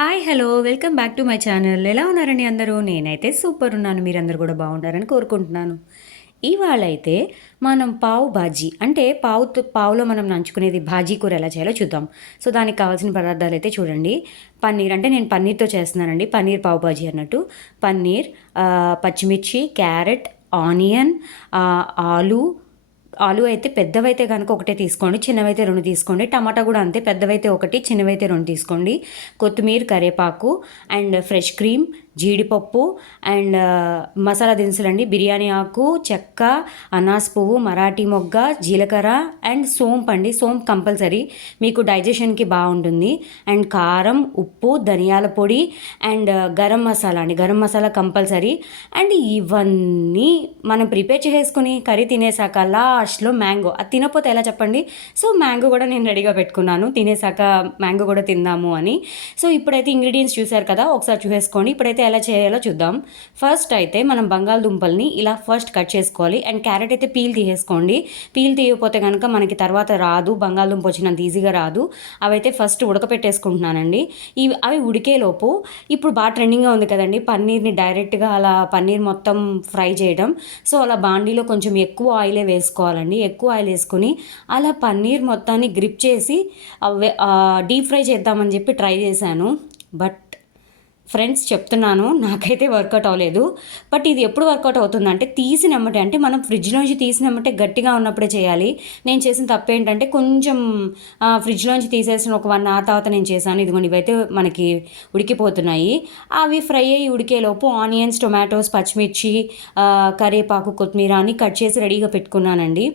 Hi hello welcome back to my channel. ఎలా ఉన్నారండి అందరూ? నేనైతే సూపర్ ఉన్నాను. మీరందరూ కూడా బాగుంటారని కోరుకుంటున్నాను. ఇవాళ అయితే మనం పావు బాజీ అంటే పావులో మనం నంచుకునేది బాజీ కూర ఎలా చేయాలో చూద్దాం. సో దానికి కావాల్సిన పదార్థాలు అయితే చూడండి. పన్నీర్ అంటే నేను పన్నీర్తో చేస్తున్నానండి. పన్నీర్ పావు బాజీ అన్నట్టు. పన్నీర్, పచ్చిమిర్చి, క్యారెట్, ఆనియన్, ఆలు. ఆలు అయితే పెద్దవైతే కనుక ఒకటే తీసుకోండి, చిన్నవైతే రెండు తీసుకోండి. టమాటా కూడా అంతే, పెద్దవైతే ఒకటి, చిన్నవైతే రెండు తీసుకోండి. కొత్తిమీర, కరివేపాకు అండ్ ఫ్రెష్ క్రీమ్, జీడిపప్పు అండ్ మసాలా దినుసులండి. బిర్యానీ ఆకు, చెక్క, అనాస్ పువ్వు, మరాఠీ మొగ్గ, జీలకర్ర అండ్ సోంపు అండి. సోంపు కంపల్సరీ, మీకు డైజెషన్కి బాగుంటుంది. అండ్ కారం, ఉప్పు, ధనియాల పొడి అండ్ గరం మసాలా అండి. గరం మసాలా కంపల్సరీ. అండ్ ఇవన్నీ మనం ప్రిపేర్ చేసుకుని కర్రీ తినేసాక లాస్ట్లో మ్యాంగో, అది తినకపోతే ఎలా చెప్పండి. సో మ్యాంగో కూడా నేను రెడీగా పెట్టుకున్నాను, తినేసాక మ్యాంగో కూడా తిందాము అని. సో ఇప్పుడైతే ఇంగ్రీడియంట్స్ చూసారు కదా, ఒకసారి చూసేసుకోండి. ఇప్పుడైతే ఎలా చేయాలో చూద్దాం. ఫస్ట్ అయితే మనం బంగాళదుంపల్ని ఇలా ఫస్ట్ కట్ చేసుకోవాలి. అండ్ క్యారెట్ అయితే పీల్ తీసేసుకోండి. పీల్ తీయకపోతే కనుక మనకి తర్వాత రాదు, బంగాళదుంప వచ్చినంత ఈజీగా రాదు. అవైతే ఫస్ట్ ఉడకపెట్టేసుకుంటున్నానండి. అవి ఉడికేలోపు ఇప్పుడు బాగా ట్రెండింగ్గా ఉంది కదండి పన్నీర్ని డైరెక్ట్గా అలా పన్నీర్ మొత్తం ఫ్రై చేయడం. సో అలా బాండీలో కొంచెం ఎక్కువ ఆయిలే వేసుకోవాలండి. ఎక్కువ ఆయిల్ వేసుకుని అలా పన్నీర్ మొత్తాన్ని గ్రిప్ చేసి డీప్ ఫ్రై చేద్దామని చెప్పి ట్రై చేశాను. బట్ ఫ్రెండ్స్ చెప్తున్నాను, నాకైతే వర్కౌట్ అవ్వలేదు. బట్ ఇది ఎప్పుడు వర్కౌట్ అవుతుందంటే తీసినమ్మటే, అంటే మనం ఫ్రిడ్జ్లోంచి తీసినమ్మటే గట్టిగా ఉన్నప్పుడే చేయాలి. నేను చేసిన తప్పు ఏంటంటే కొంచెం ఫ్రిడ్జ్లోంచి తీసేసిన ఒక 1 hour తర్వాత నేను చేశాను. ఇదిగోండి ఇవైతే మనకి ఉడికిపోతున్నాయి. అవి ఫ్రై అయ్యి ఉడికేలోపు ఆనియన్స్, టొమాటోస్, పచ్చిమిర్చి, కరివేపాకు, కొత్తిమీర అని కట్ చేసి రెడీగా పెట్టుకున్నానండి.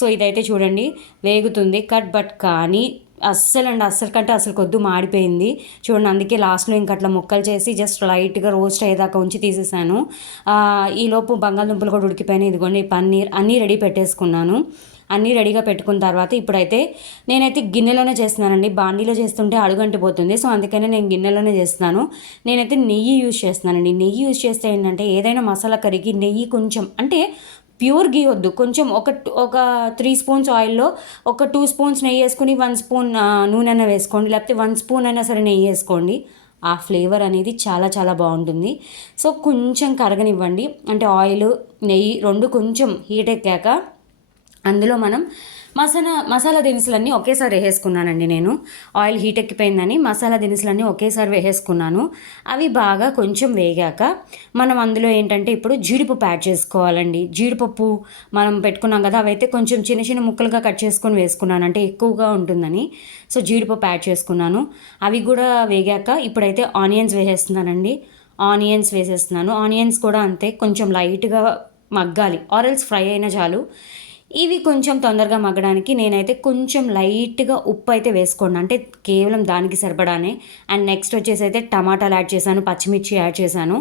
సో ఇదైతే చూడండి వేగుతుంది బట్ కానీ అస్సలు కంటే అసలు కొద్దు మాడిపోయింది చూడండి. అందుకే లాస్ట్లో ఇంక అట్లా ముక్కలు చేసి జస్ట్ లైట్గా రోస్ట్ అయ్యేదాకా ఉంచి తీసేసాను. ఈలోపు బంగాళదుంపలు కూడా ఉడికిపోయినాయి. ఇదిగోండి పన్నీర్ అన్నీ రెడీ పెట్టేసుకున్నాను. అన్నీ రెడీగా పెట్టుకున్న తర్వాత ఇప్పుడైతే నేనైతే గిన్నెలోనే చేస్తున్నానండి. బాండీలో చేస్తుంటే అడుగంటిపోతుంది. సో అందుకనే నేను గిన్నెలోనే చేస్తున్నాను. నేనైతే నెయ్యి యూజ్ చేస్తున్నానండి. నెయ్యి యూజ్ చేస్తే ఏంటంటే ఏదైనా మసాలా కర్రీకి నెయ్యి కొంచెం, అంటే ప్యూర్ గీ వద్దు, కొంచెం ఒక 3 స్పూన్స్ ఆయిల్లో ఒక 2 స్పూన్స్ నెయ్యి వేసుకుని 1 స్పూన్ నూనె అయినా వేసుకోండి, లేకపోతే 1 స్పూన్ అయినా సరే నెయ్యి వేసుకోండి. ఆ ఫ్లేవర్ అనేది చాలా చాలా బాగుంటుంది. సో కొంచెం కరగనివ్వండి, అంటే ఆయిల్ నెయ్యి రెండు కొంచెం హీట్ ఎక్కాక అందులో మనం మసాలా దినుసులన్నీ ఒకేసారి వేసేసుకున్నానండి. నేను ఆయిల్ హీట్ ఎక్కిపోయిందని మసాలా దినుసులన్నీ ఒకేసారి వేసేసుకున్నాను. అవి బాగా కొంచెం వేగాక మనం అందులో ఏంటంటే ఇప్పుడు జీడిపప్పు యాడ్ చేసుకోవాలండి. జీడిపప్పు మనం పెట్టుకున్నాం కదా, అవైతే కొంచెం చిన్న చిన్న ముక్కలుగా కట్ చేసుకొని వేసుకున్నాను, అంటే ఎక్కువగా ఉంటుందని. సో జీడిపప్పు యాడ్ చేసుకున్నాను. అవి కూడా వేగాక ఇప్పుడైతే ఆనియన్స్ వేసేస్తున్నానండి. ఆనియన్స్ వేసేస్తున్నాను. ఆనియన్స్ కూడా అంతే, కొంచెం లైట్గా మగ్గాలి, ఆరెల్స్ ఫ్రై అయినా చాలు. ఇవి కొంచెం తొందరగా మగ్గడానికి నేనైతే కొంచెం లైట్గా ఉప్పు అయితే వేసుకోండి, అంటే కేవలం దానికి సరిపడానే. అండ్ నెక్స్ట్ వచ్చేసి అయితే టమాటాలు యాడ్ చేశాను, పచ్చిమిర్చి యాడ్ చేశాను.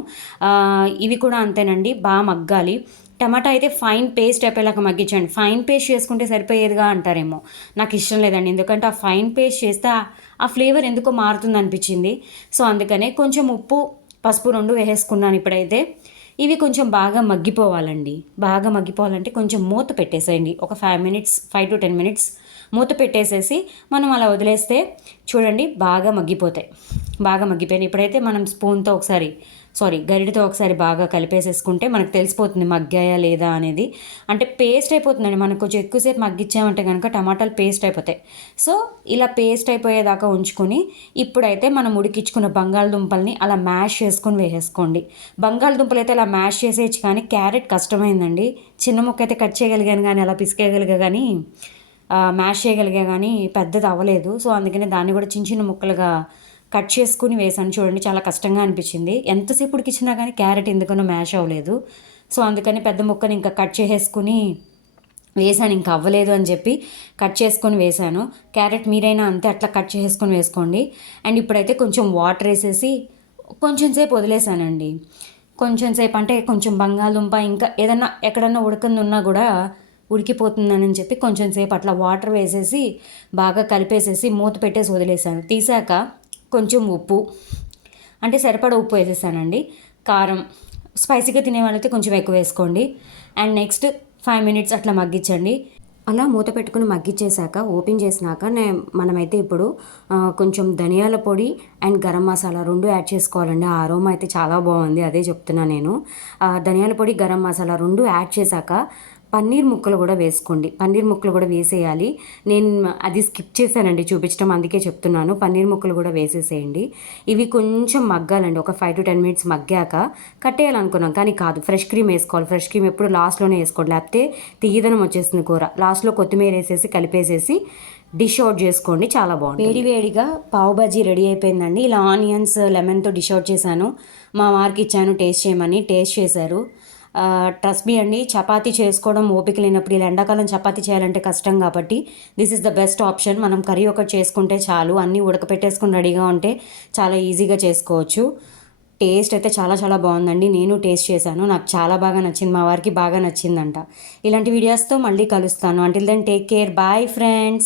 ఇవి కూడా అంతేనండి, బాగా మగ్గాలి. టమాటా అయితే ఫైన్ పేస్ట్ అయిపోయేలాగా మగ్గించండి. ఫైన్ పేస్ట్ చేసుకుంటే సరిపోయేదిగా అంటారేమో, నాకు ఇష్టం లేదండి. ఎందుకంటే ఆ ఫైన్ పేస్ట్ చేస్తే ఆ ఫ్లేవర్ ఎందుకో మారుతుంది అనిపించింది. సో అందుకనే కొంచెం ఉప్పు, పసుపు రెండు వేసేసుకున్నాను. ఇప్పుడైతే ఇవి కొంచెం బాగా మగ్గిపోవాలండి. బాగా మగ్గిపోవాలంటే కొంచెం మూత పెట్టేసేయండి. ఒక 5 to 10 minutes మూత పెట్టేసేసి మనం అలా వదిలేస్తే చూడండి బాగా మగ్గిపోతాయి. బాగా మగ్గిపోయినాయి. ఇప్పుడైతే మనం గరిటతో ఒకసారి బాగా కలిపేసేసుకుంటే మనకు తెలిసిపోతుంది మగ్గాయా లేదా అనేది. అంటే పేస్ట్ అయిపోతుందండి. మనకు కొంచెం ఎక్కువసేపు మగ్గిచ్చామంటే కనుక టమాటాలు పేస్ట్ అయిపోతాయి. సో ఇలా పేస్ట్ అయిపోయేదాకా ఉంచుకొని ఇప్పుడైతే మనం ఉడికించుకున్న బంగాళదుంపల్ని అలా మ్యాష్ చేసుకొని వేసేసుకోండి. బంగాళదుంపలు అయితే అలా మ్యాష్ చేసేయచ్చు, కానీ క్యారెట్ కష్టమైందండి. చిన్న ముక్క అయితే కట్ చేయగలిగాను, కానీ అలా పిసికేయగలిగా, కానీ మ్యాష్ చేయగలిగా, కానీ పెద్దది అవ్వలేదు. సో అందుకనే దాన్ని కూడా చిన్న చిన్న ముక్కలుగా కట్ చేసుకుని వేసాను. చూడండి చాలా కష్టంగా అనిపించింది. ఎంతసేపు ఉడికించినా కానీ క్యారెట్ ఎందుకనో మ్యాష్ అవ్వలేదు. సో అందుకని పెద్ద ముక్కని ఇంకా కట్ చేసేసుకుని వేసాను. ఇంకా అవ్వలేదు అని చెప్పి కట్ చేసుకొని వేసాను. క్యారెట్ మీరైనా అంతే అట్లా కట్ చేసుకొని వేసుకోండి. అండ్ ఇప్పుడైతే కొంచెం వాటర్ వేసేసి కొంచెం సేపు వదిలేసానండి. కొంచెం సేపు అంటే కొంచెం బంగాళదుంప ఇంకా ఏదన్నా ఎక్కడన్నా ఉడకంది ఉన్నా కూడా ఉడికిపోతుందని చెప్పి కొంచెం సేపు అట్లా వాటర్ వేసేసి బాగా కలిపేసేసి మూత పెట్టేసి వదిలేసాను. తీసాక కొంచెం ఉప్పు, అంటే సరిపడా ఉప్పు వేసేసానండి. కారం, స్పైసీగా తినే వాళ్ళైతే కొంచెం ఎక్కువ వేసుకోండి. అండ్ నెక్స్ట్ 5 minutes అట్లా మగ్గించండి. అలా మూత పెట్టుకుని మగ్గిచ్చేసాక ఓపెన్ చేసినాక మనమైతే ఇప్పుడు కొంచెం ధనియాల పొడి అండ్ గరం మసాలా 2 యాడ్ చేసుకోవాలండి. ఆ అరోమా అయితే చాలా బాగుంది, అదే చెప్తున్నా నేను. ధనియాల పొడి, గరం మసాలా 2 యాడ్ చేశాక పన్నీర్ ముక్కలు కూడా వేసుకోండి. పన్నీర్ ముక్కలు కూడా వేసేయాలి. నేను అది స్కిప్ చేశానండి చూపించడం, అందుకే చెప్తున్నాను. పన్నీర్ ముక్కలు కూడా వేసేసేయండి. ఇవి కొంచెం మగ్గాలండి. ఒక 5 to 10 minutes మగ్గాక కట్టేయాలనుకున్నాం, కానీ కాదు, ఫ్రెష్ క్రీమ్ వేసుకోవాలి. ఫ్రెష్ క్రీమ్ ఎప్పుడు లాస్ట్లోనే వేసుకోండి, లేకపోతే తీయదనం వచ్చేస్తుంది కూర. లాస్ట్లో కొత్తిమీర వేసేసి కలిపేసేసి డిష్ అవుట్ చేసుకోండి, చాలా బాగుంటుంది. వేడి వేడిగా పావు బజ్జీ రెడీ అయిపోయిందండి. ఇలా ఆనియన్స్ లెమన్తో డిష్ అవుట్ చేశాను. మా వారికి ఇచ్చాను టేస్ట్ చేయమని, టేస్ట్ చేశారు. ట్రస్ట్ మీ అండి, చపాతీ చేసుకోవడం ఓపిక లేనప్పుడు, ఇలా ఎండాకాలం చపాతీ చేయాలంటే కష్టం కాబట్టి this is the best option. మనం కర్రీ ఒకటి చేసుకుంటే చాలు, అన్నీ ఉడకపెట్టేసుకుని రెడీగా ఉంటే చాలా ఈజీగా చేసుకోవచ్చు. టేస్ట్ అయితే చాలా చాలా బాగుందండి. నేను టేస్ట్ చేశాను, నాకు చాలా బాగా నచ్చింది, మా వారికి బాగా నచ్చిందంట. ఇలాంటి వీడియోస్తో మళ్ళీ కలుస్తాను. Until then take care, bye friends.